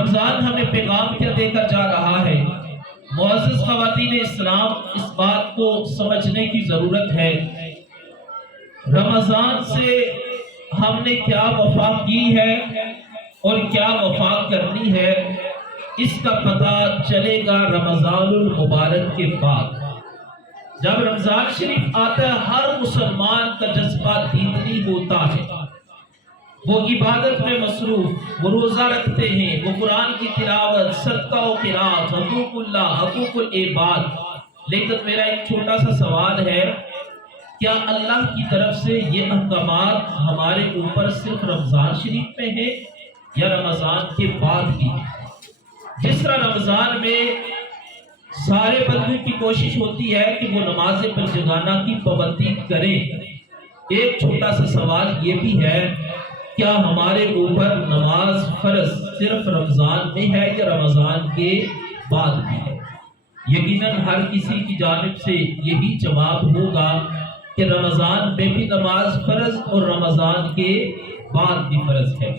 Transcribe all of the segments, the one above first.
رمضان ہمیں پیغام کیا دے کر جا رہا ہے؟ معزز خواتین اسلام، اس بات کو سمجھنے کی ضرورت ہے رمضان سے ہم نے کیا وفا کی ہے اور کیا وفا کرنی ہے، اس کا پتہ چلے گا رمضان المبارک کے بعد۔ جب رمضان شریف آتا ہے ہر مسلمان کا جذبہ دیندنی ہوتا ہے، وہ عبادت میں مصروف، وہ روزہ رکھتے ہیں، وہ قرآن کی تلاوت، صدقہ و خیرات، حقوق اللہ، حقوق العباد۔ لیکن میرا ایک چھوٹا سا سوال ہے، کیا اللہ کی طرف سے یہ احکامات ہمارے اوپر صرف رمضان شریف میں ہے یا رمضان کے بعد بھی؟ جس طرح رمضان میں سارے بندوں کی کوشش ہوتی ہے کہ وہ نماز پنجگانہ کی پابندی کریں، ایک چھوٹا سا سوال یہ بھی ہے، کیا ہمارے اوپر نماز فرض صرف رمضان میں ہے یا رمضان کے بعد بھی ہے؟ یقیناً ہر کسی کی جانب سے یہی جواب ہوگا کہ رمضان میں بھی نماز فرض اور رمضان کے بعد بھی فرض ہے۔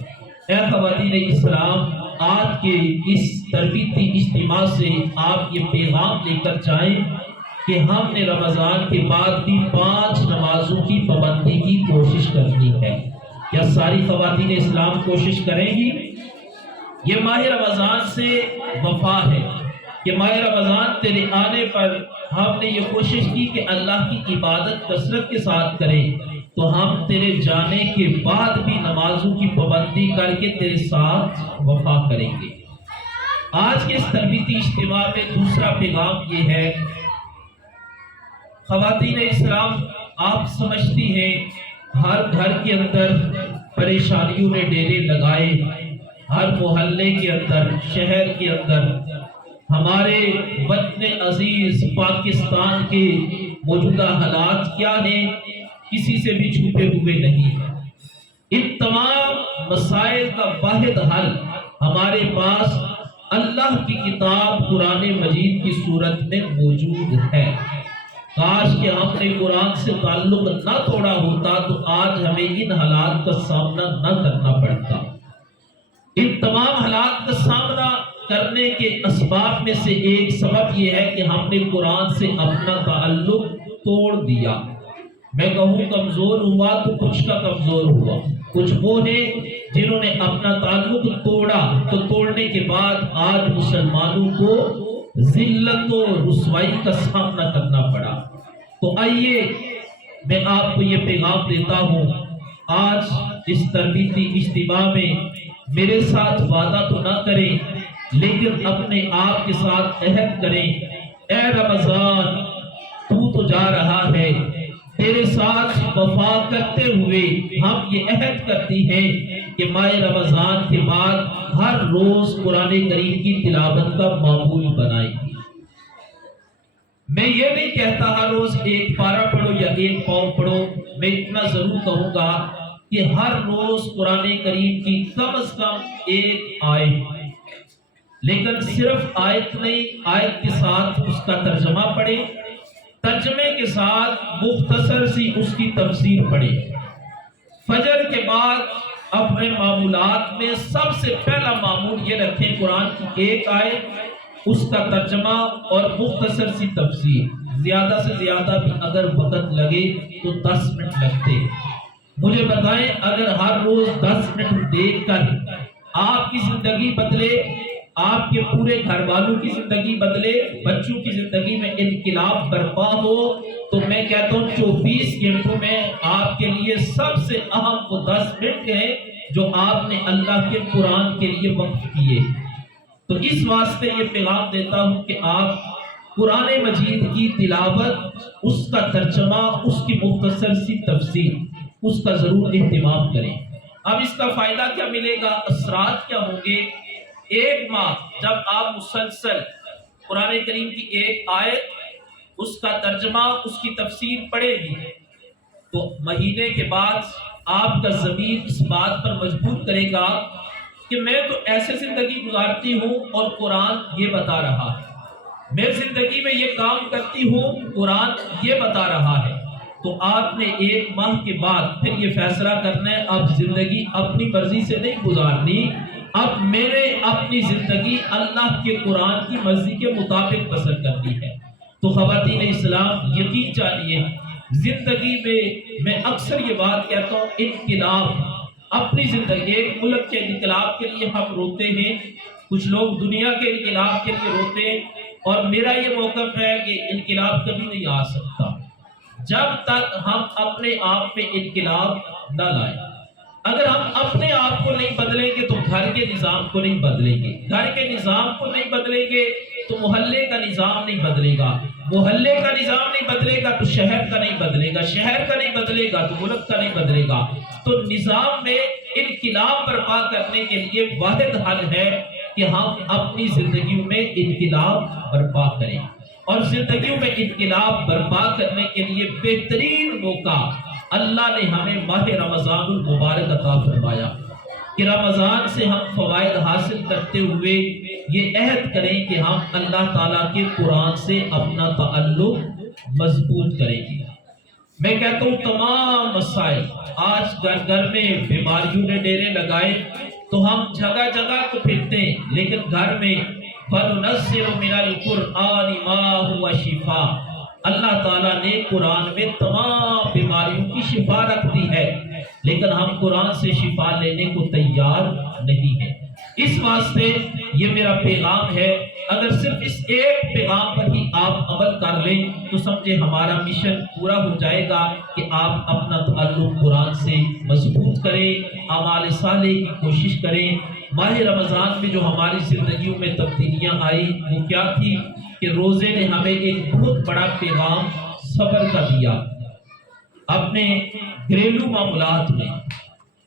اے خواتین اسلام، آج کے اس تربیتی اجتماع سے آپ یہ پیغام لے کر جائیں کہ ہم نے رمضان کے بعد بھی 5 نمازوں کی پابندی کی کوشش کرنی ہے۔ کیا ساری خواتین اسلام کوشش کریں گی؟ یہ ماہ رمضان سے وفا ہے کہ ماہ رمضان تیرے آنے پر ہم نے یہ کوشش کی کہ اللہ کی عبادت کثرت کے ساتھ کریں، تو ہم تیرے جانے کے بعد بھی نمازوں کی پابندی کر کے تیرے ساتھ وفا کریں گے۔ آج کے اس تربیتی اجتماع میں دوسرا پیغام یہ ہے، خواتین اسلام، آپ سمجھتی ہیں ہر گھر کے اندر پریشانیوں نے ڈیرے لگائے، ہر محلے کے اندر، شہر کے اندر ہمارے وطن عزیز پاکستان کے موجودہ حالات کیا ہیں، کسی سے بھی چھپے ہوئے نہیں۔ ان تمام مسائل کا واحد حل ہمارے پاس اللہ کی کتاب قرآن مجید کی صورت میں موجود ہے۔ کاش کہ ہم نے قرآن سے تعلق نہ توڑا ہوتا تو آج ہمیں ان حالات کا سامنا نہ کرنا پڑتا۔ ان تمام حالات کا سامنا کرنے کے اسباب میں سے ایک سبب یہ ہے کہ ہم نے قرآن سے اپنا تعلق توڑ دیا۔ میں کہوں کمزور ہوا تو کچھ کا کمزور ہوا۔ کچھ وہ ہیں جنہوں نے اپنا تعلق توڑا، تو توڑنے کے بعد آج مسلمانوں کو ذلت و رسوائی کا سامنا کرنا پڑا۔ تو آئیے میں آپ کو یہ پیغام دیتا ہوں، آج اس تربیتی اجتماع میں میرے ساتھ وعدہ تو نہ کریں لیکن اپنے آپ کے ساتھ عہد کریں، اے رمضان تو جا رہا ہے، تیرے ساتھ وفا کرتے ہوئے ہم یہ عہد کرتی ہیں کہ ماہ رمضان کے بعد ہر روز قرآن کریم کی تلاوت کا معمول بنائیں گی۔ میں یہ نہیں کہتا ہر روز ایک پارہ پڑھو یا ایک پاؤں پڑھو، میں اتنا ضرور کہوں گا کہ ہر روز قرآن کریم کی کم از کم ایک آیت، لیکن صرف آیت نہیں، آیت کے ساتھ اس کا ترجمہ پڑھے، ترجمے کے ساتھ مختصر سی اس کی تفسیر پڑھے۔ فجر کے بعد اپنے معمولات میں سب سے پہلا معمول یہ رکھیں، قرآن کی ایک آیت، اس کا ترجمہ اور مختصر سی تفسیر۔ زیادہ سے زیادہ بھی اگر وقت لگے تو 10 منٹ لگتے۔ مجھے بتائیں اگر ہر روز 10 منٹ دیکھ کر آپ کی زندگی بدلے، آپ کے پورے گھر والوں کی زندگی بدلے، بچوں کی زندگی میں انقلاب برپا ہو، تو میں کہتا ہوں 24 گھنٹوں میں آپ کے لیے سب سے اہم وہ 10 منٹ ہیں جو آپ نے اللہ کے قرآن کے لیے وقف کیے۔ تو اس واسطے یہ پیغام دیتا ہوں کہ آپ قرآن مجید کی تلاوت، اس کا ترجمہ، اس کی مختصر سی تفسیر، اس کا ضرور اہتمام کریں۔ اب اس کا فائدہ کیا ملے گا، اثرات کیا ہوں گے؟ ایک ماہ جب آپ مسلسل قرآن کریم کی ایک آیت، اس کا ترجمہ، اس کی تفسیر پڑھیں گی، تو مہینے کے بعد آپ کا ضمیر اس بات پر مجبور کرے گا کہ میں تو ایسے زندگی گزارتی ہوں اور قرآن یہ بتا رہا ہے، میں زندگی میں یہ کام کرتی ہوں، قرآن یہ بتا رہا ہے۔ تو آپ نے ایک ماہ کے بعد پھر یہ فیصلہ کرنا ہے، اب زندگی اپنی مرضی سے نہیں گزارنی، اب میں نے اپنی زندگی اللہ کے قرآن کی مرضی کے مطابق بسر کرنی ہے۔ تو خواتین اسلام یقین جانیے، زندگی میں اکثر یہ بات کہتا ہوں، انقلاب اپنی زندگی، ایک ملک کے انقلاب کے لیے ہم روتے ہیں، کچھ لوگ دنیا کے انقلاب کے لیے روتے ہیں، اور میرا یہ موقف ہے کہ انقلاب کبھی نہیں آ سکتا جب تک ہم اپنے آپ میں انقلاب نہ لائیں۔ اگر ہم اپنے آپ کو نہیں بدلیں گے تو گھر کے نظام کو نہیں بدلیں گے، گھر کے نظام کو نہیں بدلیں گے تو محلے کا نظام نہیں بدلے گا، محلے کا نظام نہیں بدلے گا تو شہر کا نہیں بدلے گا، شہر کا نہیں بدلے گا تو ملک کا نہیں بدلے گا۔ تو نظام میں انقلاب برپا کرنے کے لیے واحد حل ہے کہ ہم اپنی زندگیوں میں انقلاب برپا کریں، اور زندگیوں میں انقلاب برپا کرنے کے لیے بہترین موقع اللہ نے ہمیں ماہ رمضان المبارک عطا فرمایا کہ رمضان سے ہم فوائد حاصل کرتے ہوئے یہ عہد کریں کہ ہم اللہ تعالیٰ کے قرآن سے اپنا تعلق مضبوط کریں گے۔ میں کہتا ہوں تمام مسائل، آج گھر گھر میں بیماریوں نے ڈیرے لگائے تو ہم جگہ جگہ تو پھرتے ہیں، لیکن گھر میں وَنُنَزِّلُ مِنَ الْقُرْآنِ مَا هُوَ شِفَاءٌ، اللہ تعالیٰ نے قرآن میں تمام بیماریوں کی شفا رکھ دی ہے، لیکن ہم قرآن سے شفا لینے کو تیار نہیں ہیں۔ اس واسطے یہ میرا پیغام ہے، اگر صرف اس ایک پیغام پر ہی آپ عمل کر لیں تو سمجھے ہمارا مشن پورا ہو جائے گا کہ آپ اپنا تعلق قرآن سے مضبوط کریں، اعمال صالح کی کوشش کریں۔ ماہ رمضان میں جو ہماری زندگیوں میں تبدیلیاں آئی وہ کیا تھی کہ روزے نے ہمیں ایک بہت بڑا پیغام صبر کا دیا۔ اپنے گھریلو معاملات میں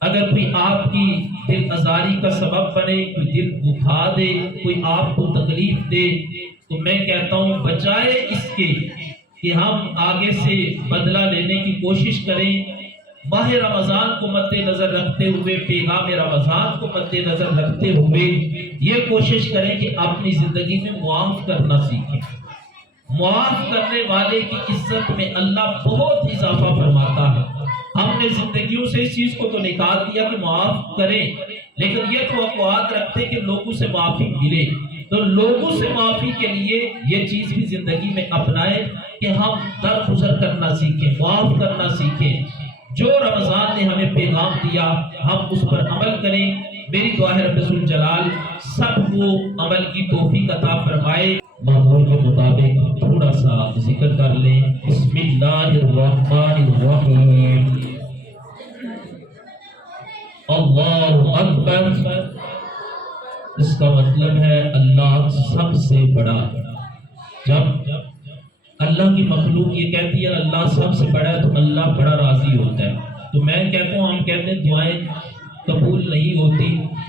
اگر کوئی آپ کی دل آزاری کا سبب بنے، کوئی دل دکھا دے، کوئی آپ کو تکلیف دے، تو میں کہتا ہوں بجائے اس کے کہ ہم آگے سے بدلہ لینے کی کوشش کریں، ماہ رمضان کو مد نظر رکھتے ہوئے، پیغام رمضان کو مد نظر رکھتے ہوئے یہ کوشش کریں کہ اپنی زندگی میں معاف کرنا سیکھیں۔ معاف کرنے والے کی عزت میں اللہ بہت اضافہ فرماتا ہے۔ ہم نے زندگیوں سے اس چیز کو تو نکال دیا کہ معاف کریں، لیکن یہ توقعات رکھتے کہ لوگوں سے معافی ملے، تو لوگوں سے معافی کے لیے یہ چیز بھی زندگی میں اپنائیں کہ ہم درگزر کرنا سیکھیں، معاف کرنا سیکھیں۔ جو رمضان نے ہمیں پیغام دیا ہم اس پر عمل کریں۔ میری دعا ہے رب ذوالجلال سب کو عمل کی توفیق عطا فرمائے۔ معمول کے مطابق تھوڑا سا ذکر کر لیں۔ بسم اللہ الرحمن الرحیم، اللہ اکبر۔ اس کا مطلب ہے اللہ سب سے بڑا۔ جب اللہ کی مخلوق یہ کہتی ہے اللہ سب سے بڑا ہے تو اللہ بڑا راضی ہوتا ہے۔ تو میں کہتا ہوں، ہم کہتے ہیں دعائیں قبول نہیں ہوتی،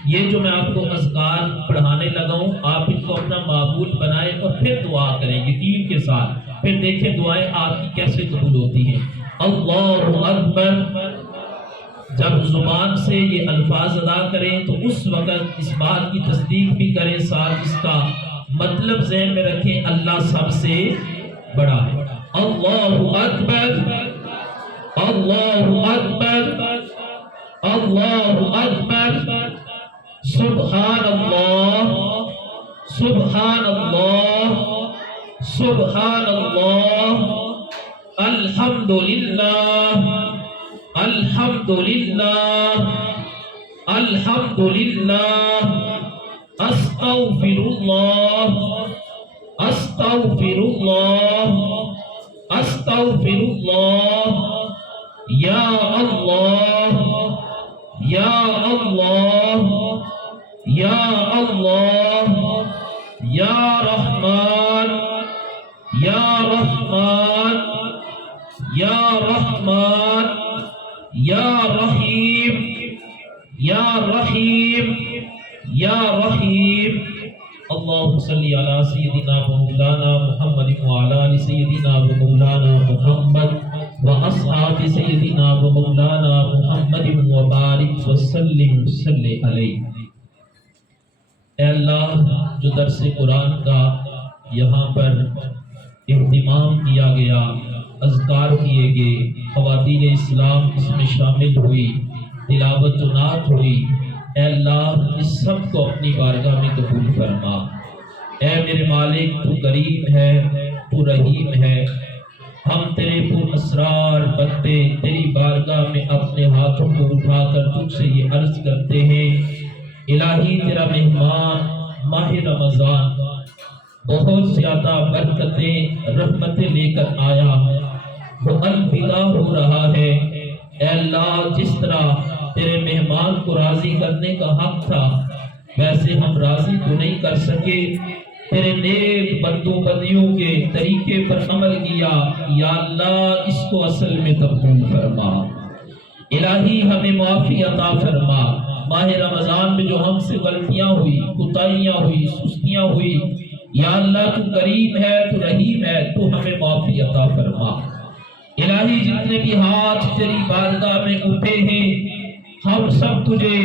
یہ جو میں آپ کو اذکار پڑھانے لگا ہوں آپ ان کو اپنا معمول بنائیں اور پھر دعا کریں یقین کے ساتھ، پھر دیکھیں دعائیں آپ کی کیسے قبول ہوتی ہیں۔ اللہ اکبر، جب زبان سے یہ الفاظ ادا کریں تو اس وقت اس بات کی تصدیق بھی کریں، ساتھ اس کا مطلب ذہن میں رکھیں اللہ سب سے بڑا ہے۔ اللہ اکبر، اللہ اکبر، اللہ اکبر، سبحان اللہ، سبحان اللہ، سبحان اللہ، الحمدللہ، الحمدللہ، الحمدللہ، استغفر اللہ، استغفر اللہ، استغفر اللہ، یا اللہ، یا اللہ، یا اللہ، یا رحمان، یا رحمان، یا رحمان، یا رحیم، یا رحیم، یا رحیم۔ اللہم صلی علی سیدنا و مولانا محمد وعلی آل سیدنا و مولانا محمد و اصحاب سیدنا و مولانا محمد وبارک وسلم صلی علیہ۔ اے اللہ، جو درس قرآن کا یہاں پر اہتمام کیا گیا، اذکار کیے گئے، خواتین اسلام اس میں شامل ہوئی، تلاوت و نعت ہوئی، اے اللہ اس سب کو اپنی بارگاہ میں قبول فرما۔ اے میرے مالک تو کریم ہے، تو رحیم ہے، ہم تیرے پر اسرار بندے تیری بارگاہ میں اپنے ہاتھوں کو اٹھا کر تجھ سے یہ عرض کرتے ہیں، الہی تیرا مہمان ماہ رمضان بہت زیادہ برکتیں رحمتیں لے کر آیا، وہ الوداع ہو رہا ہے۔ اے اللہ جس طرح تیرے مہمان کو راضی کرنے کا حق تھا ویسے ہم راضی تو نہیں کر سکے، تیرے نیک بندوں بندیوں کے طریقے پر عمل کیا، یا اللہ اس کو اصل میں تبدیل فرما، الہی ہمیں معافی عطا فرما۔ ماہ رمضان میں جو ہم سے غلطیاں ہوئی، کوتاہیاں ہوئی، سستیاں ہوئی، یا اللہ تو کریم ہے، تو رحیم ہے، تو ہمیں معافی عطا فرما۔ الہی جتنے بھی ہاتھ تیری بارگاہ میں اٹھے ہیں ہم سب تجھے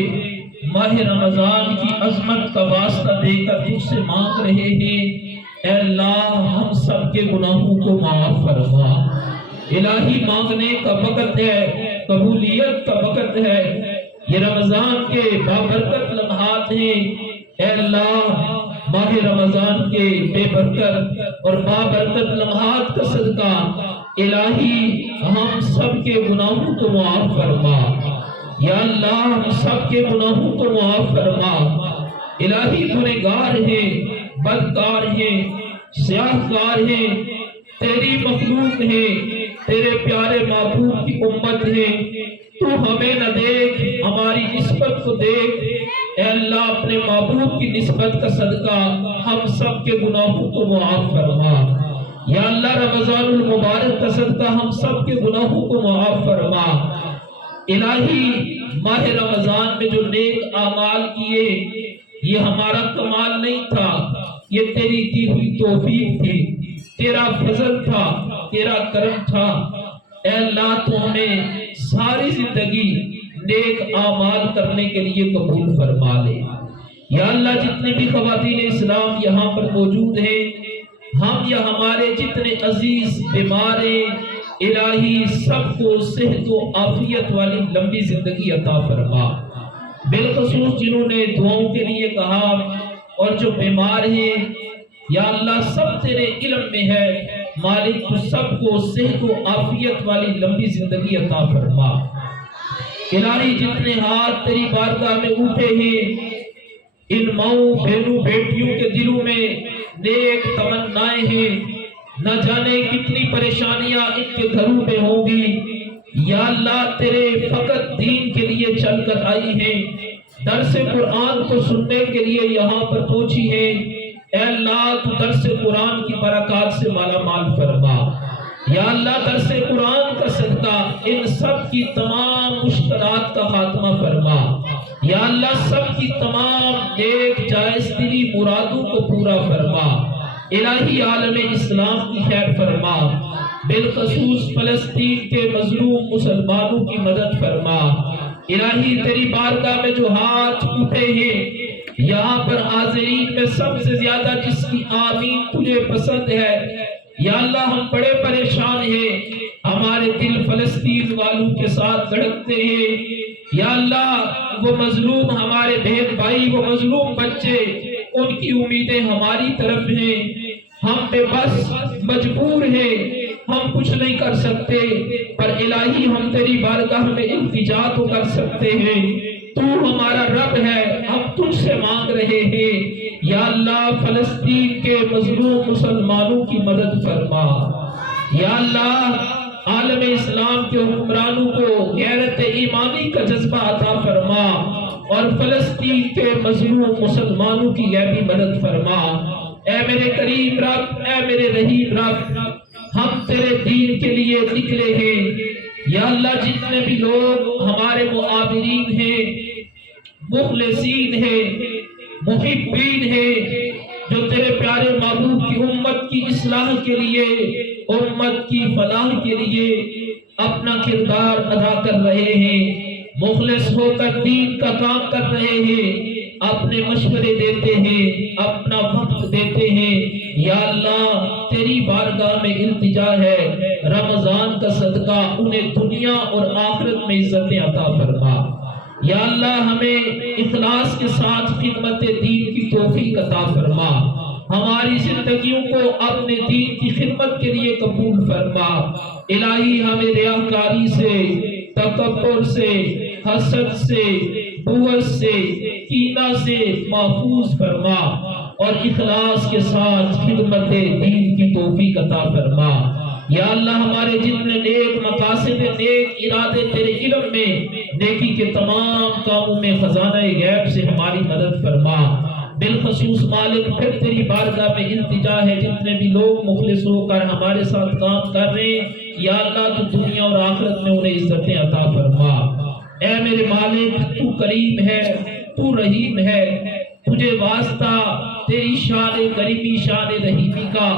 ماہ رمضان کی عظمت کا واسطہ دے کر تجھ سے مانگ رہے ہیں، اے اللہ ہم سب کے گناہوں کو معاف فرما۔ الہی مانگنے کا وقت ہے، قبولیت کا وقت ہے، یہ رمضان کے بابرکت لمحات ہیں، اے اللہ ماہ رمضان کے بے برکت اور بابرکت لمحات کا صدقہ الہی ہم سب کے گناہوں کو معاف فرما، یا اللہ ہم سب کے گناہوں کو معاف فرما۔ الہی گنہگار ہیں، بدکار ہیں، سیاہکار ہیں، تیری مخلوق ہیں، تیرے پیارے محبوب کی امت ہیں، تو ہمیں نہ دیکھ ہماری نسبت کو دیکھ، اے اللہ اپنے محبوب کی نسبت کا صدقہ ہم سب کے گناہوں کو معاف فرما، یا اللہ رمضان المبارک کا صدقہ ہم سب کے گناہوں کو معاف فرما۔ الہی ماہ رمضان میں جو نیک اعمال کیے یہ ہمارا کمال نہیں تھا، یہ تیری دی ہوئی توفیق تھی، تیرا فضل تھا، تیرا کرم تھا، اے اللہ تو ہمیں ساری زندگی نیک اعمال کرنے کے لیے قبول فرما لے۔ یا اللہ جتنے بھی خواتین اسلام یہاں پر موجود ہیں، ہم یا ہمارے جتنے عزیز بیمار ہیں، الہی سب کو صحت و عافیت والی لمبی زندگی عطا فرما، بالخصوص جنہوں نے دعاؤں کے لیے کہا اور جو بیمار ہیں، یا اللہ سب تیرے علم میں ہے، مالک تو سب کو صحت و عافیت والی لمبی زندگی عطا فرما۔ الہی جتنے ہاتھ تیری بارگاہ میں اٹھے ہیں ان ماؤں بہنوں بیٹیوں کے دلوں میں نیک تمنائیں ہیں، نہ جانے کتنی پریشانیاں ان کے گھروں میں ہوں گی، یا اللہ تیرے فقط دین کے لیے چل کر آئی ہیں، درس قرآن کو سننے کے لیے یہاں پر پہنچی ہیں، اے اللہ تو درس قرآن کی برکات سے مالا مال فرما، یا اللہ درس قرآن کا صدقہ ان سب کی تمام مشکلات کا خاتمہ فرما، یا اللہ سب کی تمام نیک جائز دلی مرادوں کو پورا فرما، الہی عالم اسلام کی خیر فرما، بالخصوص فلسطین کے مظلوم مسلمانوں کی مدد فرما۔ الہی تیری بارگاہ میں جو ہاتھ اٹھے ہیں یہاں پر حاضرین میں سب سے زیادہ جس کی آمین تجھے پسند ہے، یا اللہ ہم بڑے پریشان ہیں، ہمارے دل فلسطین والوں کے ساتھ دھڑکتے ہیں، یا اللہ وہ مظلوم ہمارے بہن بھائی، وہ مظلوم بچے، ان کی امیدیں ہماری طرف ہیں، ہم بے بس مجبور ہیں، ہم کچھ نہیں کر سکتے، پر الہی ہم تیری بارگاہ میں التجا تو کر سکتے ہیں، تو ہمارا رب ہے، ہم تجھ سے مانگ رہے ہیں، یا اللہ فلسطین کے مظلوم مسلمانوں کی مدد فرما، یا اللہ عالم اسلام کے حکمرانوں کو غیرت ایمانی کا جذبہ عطا فرما، اور فلسطین کے مظلوم مسلمانوں کی غیبی مدد فرما۔ اے میرے کریم رب، اے میرے رحیم رب، ہم تیرے دین کے لیے نکلے ہیں، یا اللہ جتنے بھی لوگ ہمارے معاورین ہیں، مخلصین ہیں، محبین ہیں، جو تیرے پیارے محبوب کی امت کی اصلاح کے لیے، امت کی فلاح کے لیے اپنا کردار ادا کر رہے ہیں، مخلص ہو کر دین کا کام کر رہے ہیں، اپنے مشورے دیتے ہیں، اپنا وقت دیتے ہیں، یا اللہ تیری بارگاہ میں التجا ہے، رمضان کا صدقہ انہیں دنیا اور آخرت میں عزتیں عطا فرما۔ یا اللہ ہمیں اخلاص کے ساتھ خدمت دین کی توفیق عطا فرما، ہماری زندگیوں کو اپنے دین کی خدمت کے لیے قبول فرما۔ الہی ہمیں ریاکاری سے، تکبر سے، حسد سے، بغض سے، کینہ سے محفوظ فرما اور اخلاص کے ساتھ خدمت دین کی توفیق عطا فرما۔ یا اللہ ہمارے جتنے نیک مقاصد، نیک ارادے تیرے علم میں، نیکی کے تمام کاموں میں خزانہ غیب سے ہماری مدد فرما۔ بالخصوص مالک پھر تیری بارگاہ میں التجا ہے، جتنے بھی لوگ مخلص ہو کر ہمارے ساتھ کام کر رہے ہیں، یا اللہ تو دنیا اور آخرت میں انہیں عزتیں عطا فرما۔ اے میرے مالک تو کریم ہے، تو رحیم ہے، تجھے واسطہ تیری شان کریمی، شان رحیمی کا،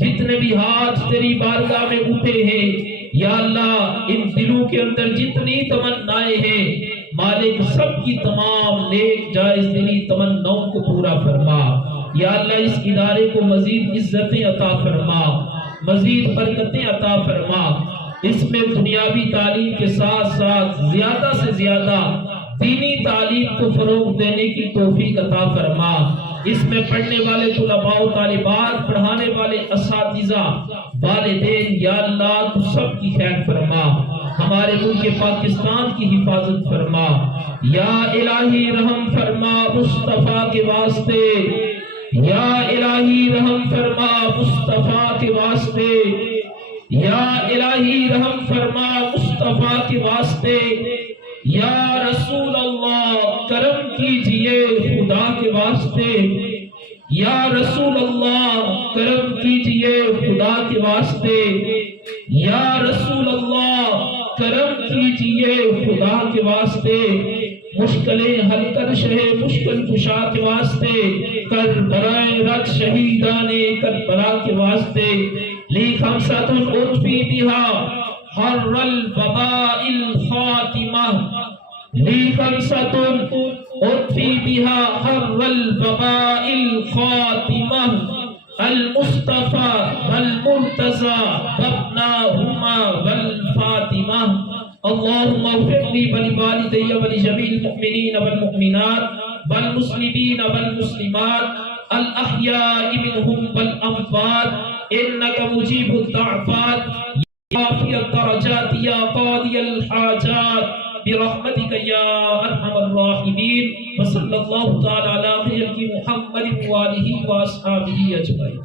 جتنے بھی ہاتھ تیری بارگاہ میں اٹھے ہیں، یا اللہ ان دلوں کے اندر جتنی تمنائیں ہیں مالک، سب کی تمام نیک جائز دلی تمناؤں کو پورا فرما۔ یا اللہ اس ادارے کو مزید عزتیں عطا فرما، مزید برکتیں عطا فرما، اس میں دنیاوی تعلیم کے ساتھ ساتھ زیادہ سے زیادہ دینی تعلیم کو فروغ دینے کی توفیق عطا فرما۔ اس میں پڑھنے والے طلباء و طالبات، پڑھانے والے اساتذہ، والدین، یا اللہ تو سب کی خیر فرما، ہمارے ملک پاکستان کی حفاظت فرما۔ یا الہی رحم فرما مصطفیٰ کے واسطے، یا الہی رحم فرما مصطفیٰ کے واسطے، یا الہی رحم فرما مصطفیٰ کے واسطے۔ یا رسول اللہ کرم کیجئے خدا کے واسطے، یا رسول اللہ کرم کیجئے خدا کے واسطے، یا رسول اللہ کرم کیجئے خدا کے واسطے۔ مشکلیں حل کر شہ مشکل کشا کے واسطے، کربلائے رت شہیدان کربلا کے واسطے۔ لی خمسۃ اطفی بہا حر الوباء الخاتمہ، لی خمسۃ اطفی بہا حر الوباء الخاتمہ، المصطفى والمرتضى وابناهما والفاطمہ۔ اللهم اغفر لي ولوالدي ولجميع المؤمنين والمؤمنات والمسلمين والمسلمات الأحياء منهم والأموات إنك مجيب الدعوات يا رافع الدرجات يا قاضي الحاجات برحمتك يا أرحم الراحمين، وصلى الله تعالى على خير محمد وآله وأصحابه أجمعين۔